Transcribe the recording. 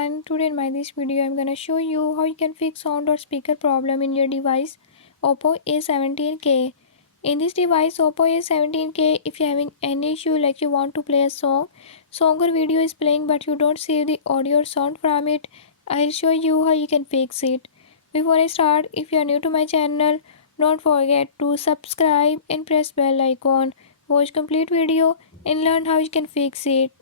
everyone, today in my this video I'm gonna show you how you can fix sound or speaker problem in your device Oppo A17k. In this device Oppo A17k, if you're having any issue like you want to play a song or video is playing but you don't save the audio or sound from it, I'll show you how you can fix it. Before I start, if you are new to my channel, don't forget to subscribe and press bell icon. Watch complete video and learn how you can fix it.